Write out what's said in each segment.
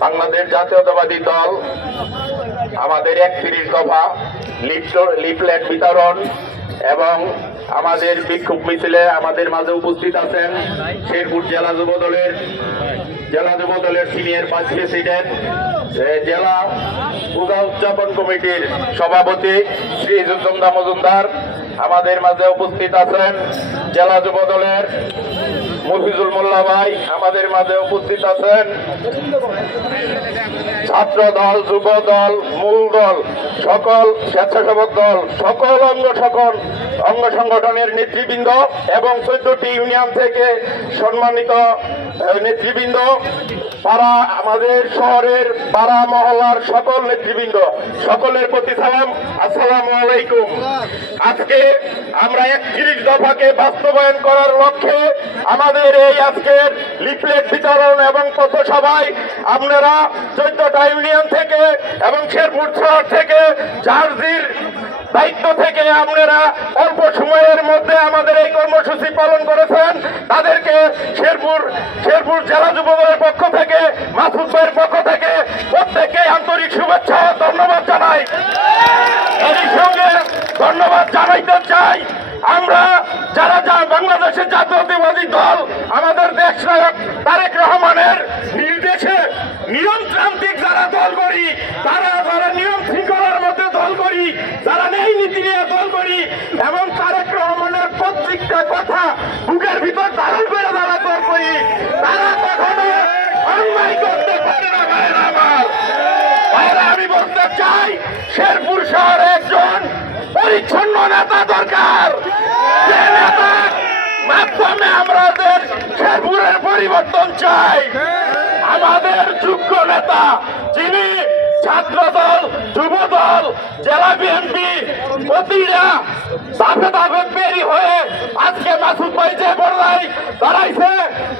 বাংলাদেশ জাতীয়তাবাদী দল, আমাদের একত্রিশ দফা লিফলেট বিতরণ এবং আমাদের বিক্ষোভ মিছিলে আমাদের মাঝে উপস্থিত আছেন শেরপুর জেলা যুব দলের জেলা যুব দলের সিনিয়র ভাইস প্রেসিডেন্ট জেলা পূজা উদযাপন কমিটির সভাপতি শ্রী যুদ্ধন্দা মজুমদার আমাদের মাঝে উপস্থিত আছেন জেলা যুব দলের মফিজুল মোল্লা ভাই, আমাদের মাঝে উপস্থিত আছেন ছাত্র দল, যুব দল, মূল দল, সকল স্বেচ্ছাসেবক দল, সকল অঙ্গ সকল অঙ্গ সংগঠনের নেতৃবৃন্দ এবং চোদ্দটি ইউনিয়ন থেকে সম্মানিত নেতৃবৃন্দ। পাড়া আমাদের শহরের পাড়া মহল্লার সকল নেতৃবৃন্দ, সকলের প্রতি সালাম। আসসালাম আলাইকুম। আজকে আমরা একত্রিশ দফাকে বাস্তবায়ন করার লক্ষ্যে আমাদের এই আজকের লিফলেট বিতরণ এবং পথসভায় আপনারা চোদ্দটা ইউনিয়ন থেকে এবং শেরপুর শহর থেকে চার্জির দায়িত্ব থেকে আপনারা অল্প সময়ের মধ্যে আমাদের এই কর্মসূচি পালন করেছেন। তাদেরকে শেরপুর শেরপুর জেলা যুব পক্ষ থেকে পক্ষ থেকে প্রত্যেককে আন্তরিক শুভেচ্ছা ও ধন্যবাদ জানাই। এই সঙ্গে ধন্যবাদ জানাইতে চাই, আমরা যারা যা বাংলাদেশের জাতীয়তাবাদী দল, আমাদের দেশ নায়ক তারেক রহমানের নির্দেশে নিয়মতান্ত্রিক যারা দল করি, তারা যারা নিয়ম শৃঙ্খলার মধ্যে দল করি, যারা নেই নীতি নিয়ে দল করি, এবং তারেক রহমানের প্রত্যেকটা কথা বুকের ভিতর ধারণ করে যারা দল করি তারা কখনো অন্যায় করতে পারে না ভাইয়েরা আমার ভাইয়েরা আমি বলতে চাই শেরপুর শহরে একজন পরিচ্ছন্ন নেতা দরকার। মাধ্যমে আমাদের শেরপুরের পরিবর্তন চাই। আমাদের যোগ্য নেতা যিনি ছাত্র দল যুব দল জেলা বিএনপি প্রতিটা ধাপে ধাপে পেরি হয়ে আজকে মাসুদ ভাই যে পর্যায়ে দাঁড়াইছে,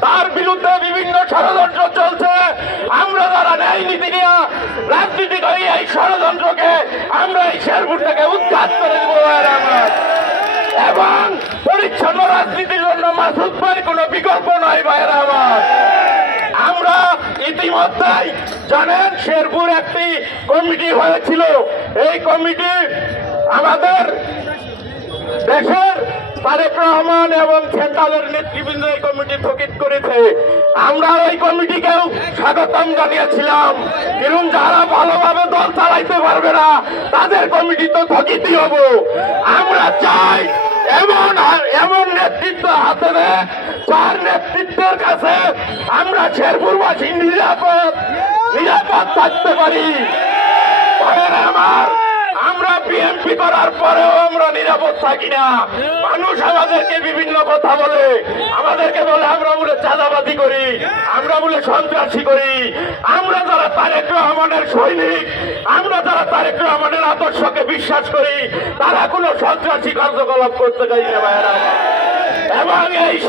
তার বিরুদ্ধে বিভিন্ন ষড়যন্ত্র চলছে আমরা যারা ন্যায় নীতি নিয়ে রাজনীতি করি এই ষড়যন্ত্রকে আমরা এই শেরপুর থেকে উৎখাত করে দেবো এবং পরিচ্ছন্ন রাজনীতির জন্য মাসুদ ভাই কোনো বিকল্প নয় ভাইয়েরা আমার আমরা ইতিমধ্যেই জানেন শেরপুর একটি কমিটি হয়েছিল। এই কমিটি আমাদের দেশের তারেক রহমান এবং সেন্ট্রালের নেতৃবৃন্দ এই কমিটি স্থগিত করেছে। আমরা ওই কমিটিকেও স্বাগতম জানিয়েছিলাম। কিন্তু যারা ভালোভাবে দল চালাইতে পারবে না। তাদের কমিটি তো স্থগিতই হব। আমরা চাই এমন এমন নেতৃত্ব হাতে নেয়, যার নেতৃত্বের কাছে আমরা শেরপুরবাসী নিরাপদ নিরাপদ থাকতে পারি। আমার আমরা বিএনপি করার পরেও নিরাপদ থাকি না মানুষ আমাদেরকে বিভিন্ন কথা বলে। আমাদেরকে বলে, আমরা বলে চাঁদাবাদি করি, আমরা বলে সন্ত্রাসী করি। আমরা যারা তারেক রহমানের সৈনিক, আমরা যারা তারেক রহমানের আদর্শকে বিশ্বাস করি, তারা কোনো সন্ত্রাসী কার্যকলাপ করতে চাই না এবং এই